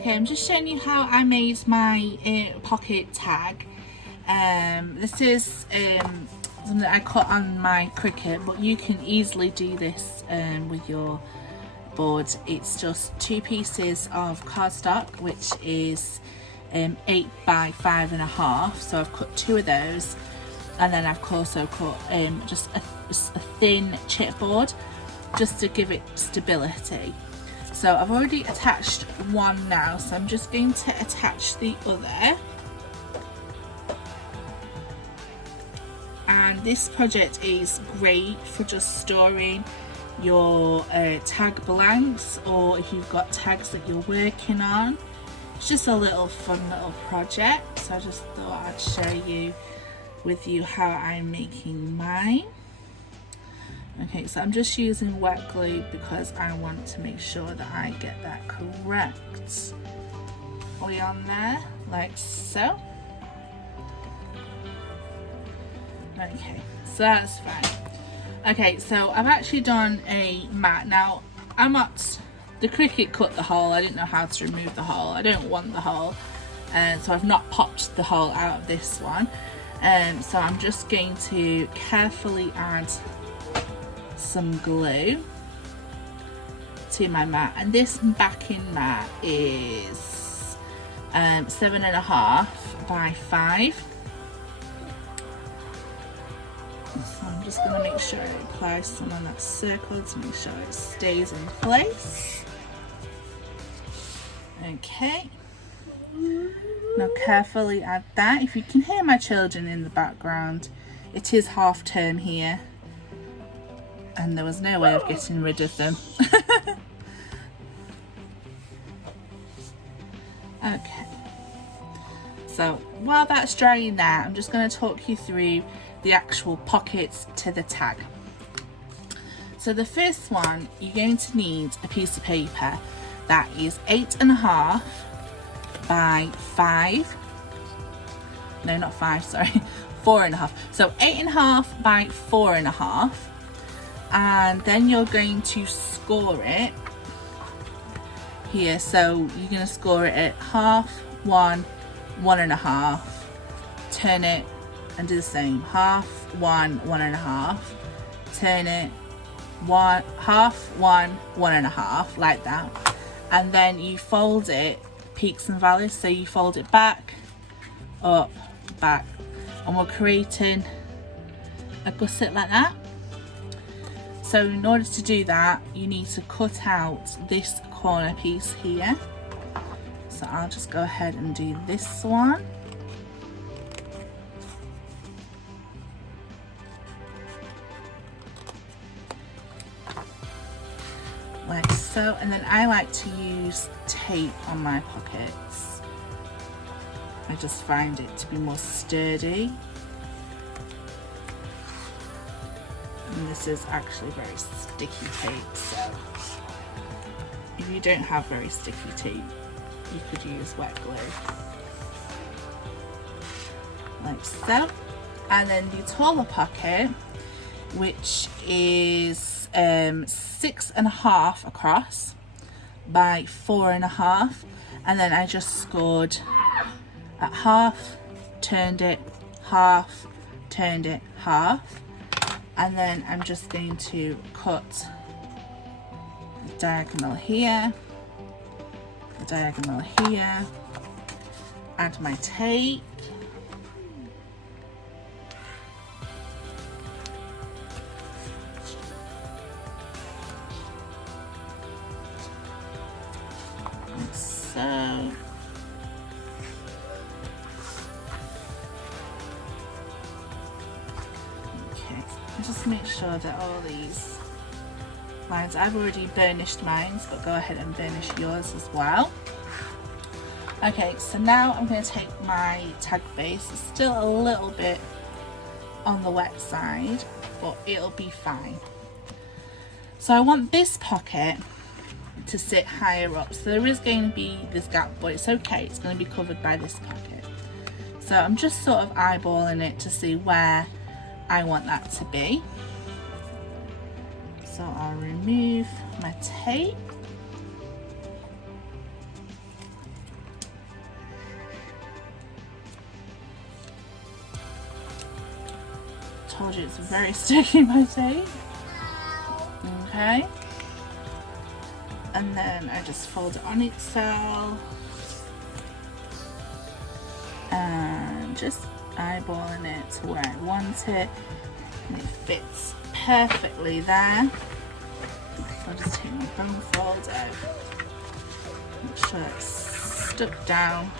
Okay, I'm just showing you how I made my pocket tag. This is something that I cut on my Cricut, but you can easily do this with your board. It's just 2 pieces of cardstock, which is 8 by 5.5. So I've cut 2 of those, and then I've also cut just a thin chipboard just to give it stability. So I've already attached one now, so I'm just going to attach the other. And this project is great for just storing your tag blanks, or if you've got tags that you're working on. It's just a little fun little project, so I just thought I'd share with you how I'm making mine. Okay, so I'm just using wet glue because I want to make sure that I get that correct. Way on there, like so. Okay, so that's fine. Okay, so I've actually done a mat. Now, the Cricut cut the hole. I didn't know how to remove the hole. I don't want the hole, so I've not popped the hole out of this one. So I'm just going to carefully add some glue to my mat, and this backing mat is 7.5 by 5. So I'm just going to make sure I apply some on that circle to make sure it stays in place. Okay, now carefully add that. If you can hear my children in the background, it is half term here, and there was no way of getting rid of them. Okay, so while that's drying there, I'm just going to talk you through the actual pockets to the tag. So the first one, you're going to need a piece of paper that is 8.5 by 5. No, not 5, sorry, 4.5. So 8.5 by 4.5. And then you're going to score it here. So you're going to score it at 1/2, 1, 1.5. Turn it and do the same. 1/2, 1, 1.5. Turn it 1/2, 1, 1.5, like that. And then you fold it peaks and valleys. So you fold it back, up, back, and we're creating a gusset like that. So in order to do that, you need to cut out this corner piece here. So I'll just go ahead and do this one. Like so, and then I like to use tape on my pockets. I just find it to be more sturdy. And this is actually very sticky tape, so if you don't have very sticky tape, you could use wet glue. Like so. And then the taller pocket, which is 6.5 across by 4.5, and then I just scored at 1/2, turned it, 1/2, turned it, 1/2, and then I'm just going to cut the diagonal here, the diagonal here, add my tape, so okay, just make sure that all these lines, I've already burnished mine, but go ahead and burnish yours as well. Okay, so now I'm going to take my tag base. It's still a little bit on the wet side, but it'll be fine. So I want this pocket to sit higher up, so there is going to be this gap, but it's okay, it's going to be covered by this pocket. So I'm just sort of eyeballing it to see where I want that to be. So I'll remove my tape. told you it's very sticky, my tape. Okay. And then I just fold it on itself. And just eyeballing it to where I want it. And it fits perfectly there. So I'll just take my bone fold out. Make sure it's stuck down.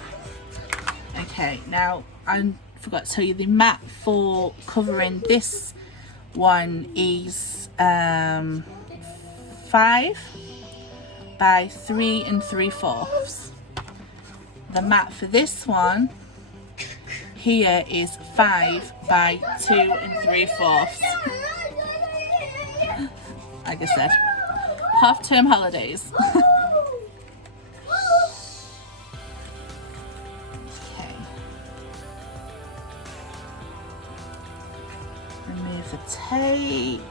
Okay, now I forgot to tell you the mat for covering this one is 5 by 3 3/4. The mat for this one here is 5 by 2 3/4. Like I said, half-term holidays. Okay. Remove the tape.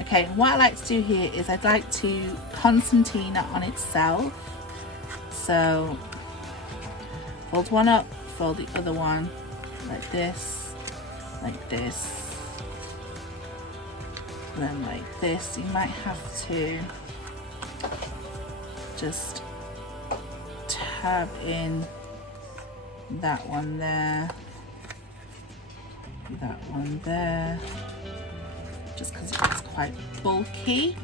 Okay, what I like to do here is I'd like to concertina on itself. So fold one up, fold the other one like this, then like this. You might have to just tab in that one there, that one there, just because it gets quite bulky.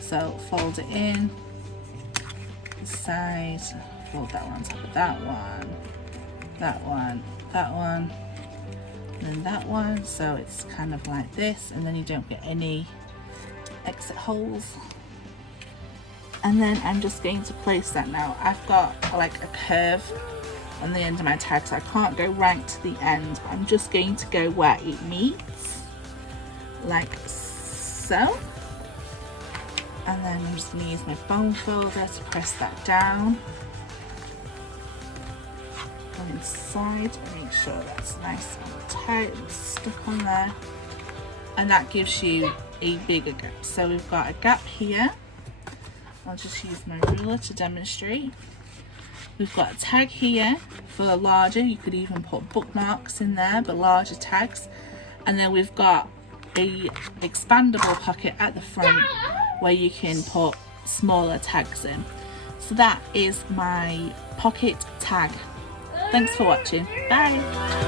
So fold it in the side, fold that one on top of that one, that one, that one, and then that one, so it's kind of like this, and then you don't get any exit holes. And then I'm just going to place that now. I've got like a curve on the end of my tag, so I can't go right to the end. I'm just going to go where it meets, like so. And then I'm just going to use my bone folder to press that down. Go inside and make sure that's nice and tight and stuck on there. And that gives you a bigger gap. So we've got a gap here. I'll just use my ruler to demonstrate. We've got a tag here for larger. You could even put bookmarks in there, but larger tags. And then we've got a expandable pocket at the front where you can put smaller tags in. So that is my pocket tag. Thanks for watching. Bye.